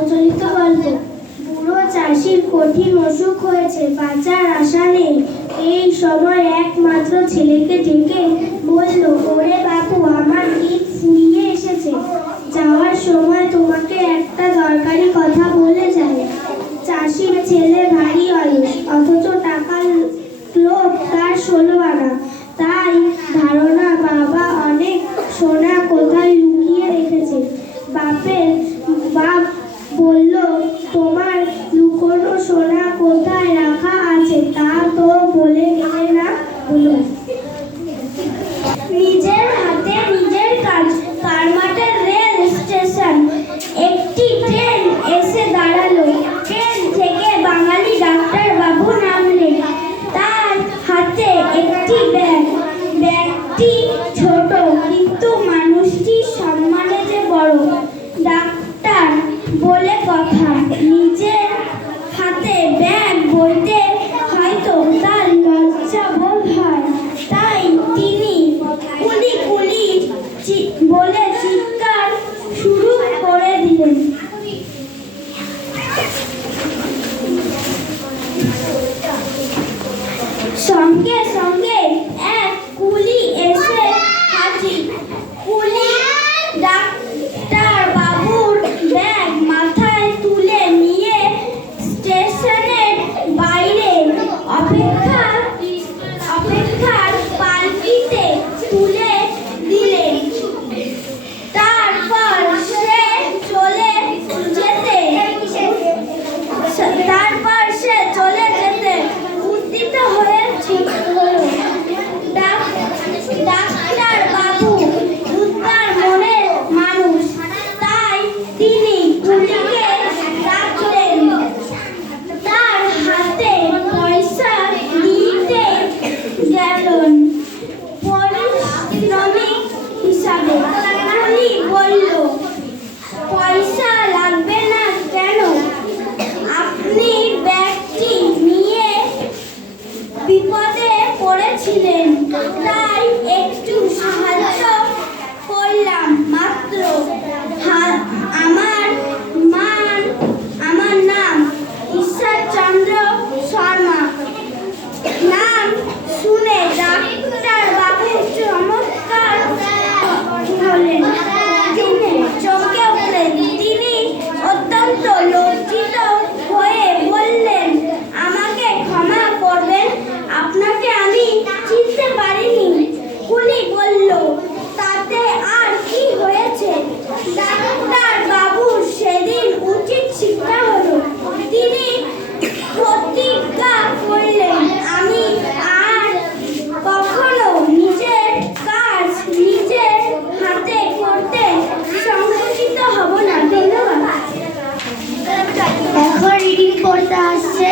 প্রচলিত গল্প। বুড়ো চাষির কঠিন অসুখ হয়েছে, বাঁচার আশা নেই। এই সময় একমাত্র ছেলেকে ডেকে বলল, ওরে বাপু, আমার দিন ফুরিয়ে এসেছে, যাওয়ার সময় তোমাকে একটা দরকারি কথা বলে যায়। চাষির ছেলে ভারী অলস, অথচ টাকার লোভ তার 16 আনা। তাই ধারণা বাবা অনেক সোনা কোথায় লুকিয়ে রেখেছে। বাপ বলল, তোমার লুকোনো সোনা কোথায় রাখা আছে তা তো বলে গেলে না। বলো, নিজের হাতে নিজের কাজ। কারমাটের রেল স্টেশন। একটি ট্রেন এসে দাঁড়ালো। ট্রেন থেকে বাঙালি ডাক্তার বাবু নামলেন। তার হাতে একটি ব্যাগ। ব্যাগটি ছোট, কিন্তু মানুষটির সম্মানে যে বড়। ডাক্তার বলে কথা, নিজের হাতে ব্যাগ বইতে হয়তো তার লজ্জা বোধ হয়। তাই তিনি কুলি কুলি বলে চিৎকার শুরু করে দিলেন। সঙ্গে সঙ্গে এক কুলি এসে হাজির। কুলি ডাক্তার বাবুর ব্যাগ মাথায় তুলে নিয়ে স্টেশনের বাইরে অপেক্ষার পালকিতে তুলে দিলেন। তারপর সে চলে যেতে উদ্যত হয়েছিল। ডাক্তার বাবু উদার মনের মানুষ, তাই তিনি কুলিকে ডাকলেন। তার হাতে পয়সা দিতে গেলেন পারিশ্রমিক হিসাবে। কুলি বলল, পয়সা লাগবে না কেন? আপনি ব্যাগটি নিয়ে বিপদে পড়েছিলেন, তাই একটু সাহায্য করলাম মাত্র। আমার নাম ঈশ্বরচন্দ্র শর্মা। নাম শুনে ডাক্তার বাবু চমৎকার হলেন, চমকে উঠলেন। তিনি অত্যন্ত লজ্জিত হয়ে বললেন, আমাকে ক্ষমা করবেন, আপনাকে আমি চিনতে পারিনি। কুলি বলল, তাতে আর কি হয়েছে? ডাক্তার বাবুর সেদিন উচিত শিক্ষা হলো। তিনি প্রতিজ্ঞা করলেন, আমি আর কখনো নিজের কাজ নিজের হাতে করতে সংকুচিত হব না। ধন্যবাদ। এখন রিডিং করতে আসছে